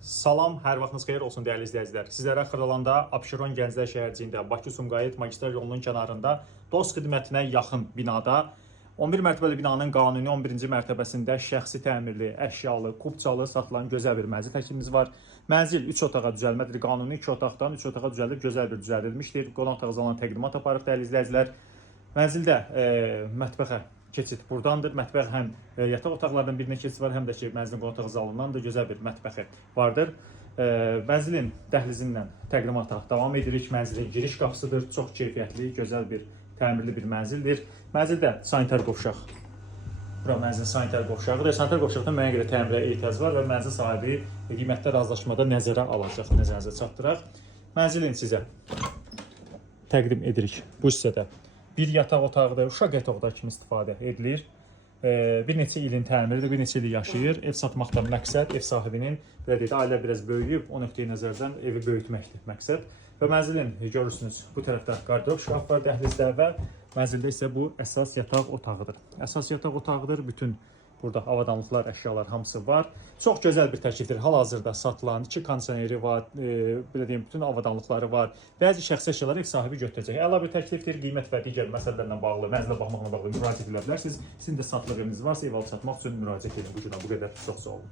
Salam, hər vaxtınız xeyir olsun dəyərli izləyicilər. Sizlərə Xıralanda Abşeron Gənclər şəhərciyində Bakı-Sumqayıt magistral yolunun kənarında dost xidmətinə yaxın binada 11 mərtəbəli binanın qanuni 11-ci mərtəbəsində şəxsi təmirli, əşyalı, kubçalı satılan gözəl bir mənzil təklifimiz var. Mənzil 3 otağa düzəlmədir. Qanuni 2 otaqdan 3 otağa düzəldib gözəl bir düzəldilmişdir. Qonaq otağına təqdimat aparıq dəyərli izləyicilər. Mənzildə mətbəxə keçid burdandır. Mətbəx həm yataq otaqlarından birinə keçid var, həm də ki, mənzilin qonaq otağı zalından da gözəl bir mətbəxi vardır. Mənzilin dəhlizindən təqdimata davam edirik. Mənzilin giriş qapısıdır. Çox keyfiyyətli, gözəl bir təmirli bir mənzildir. Mənzildə sanitar qovşaq. Bura mənzilin sanitar qovşağıdır. Sanitar qovşaqda müəyyən qədər təmirə ehtiyac var və mənzil sahibi qiymətli razılaşmada nəzərə alacaq, nəzərinizə çatdıraq. Mənzilin sizə təqdim edirik bu hissədə. Bir yataq otağıdır, uşaq yataq otağı kimi istifadə edilir. Bir neçə ilin təmiridir, bir neçə il yaşayır. Ev satmaqdan məqsəd ev sahibinin, belə deyək, ailə biraz böyüyüb, o nöqteyi nəzərdən evi böyütməkdir məqsəd. Və mənzilin görürsünüz, bu tərəfdə qardirob şkaf var dəhlizdə və mənzildə isə bu əsas yataq otağıdır. Əsas yataq otağıdır, bütün burada avadanlıqlar, əşyalar hamısı var. Çox gözəl bir təklifdir. Hal-hazırda satılan 2 kondisioneri var, belə deyim, bütün avadanlıqları var. Bəzi şəxsi əşyaları ev sahibi götürəcək. Əla bir təklifdir. Qiymət və digər məsələlərlə bağlı, mənzilə baxmaqla bağlı müraciət edə bilərsiniz. Sizin də satılıq eviniz varsa ev alıb satmaq üçün müraciət edin. Bu qədər. Çox sağ olun.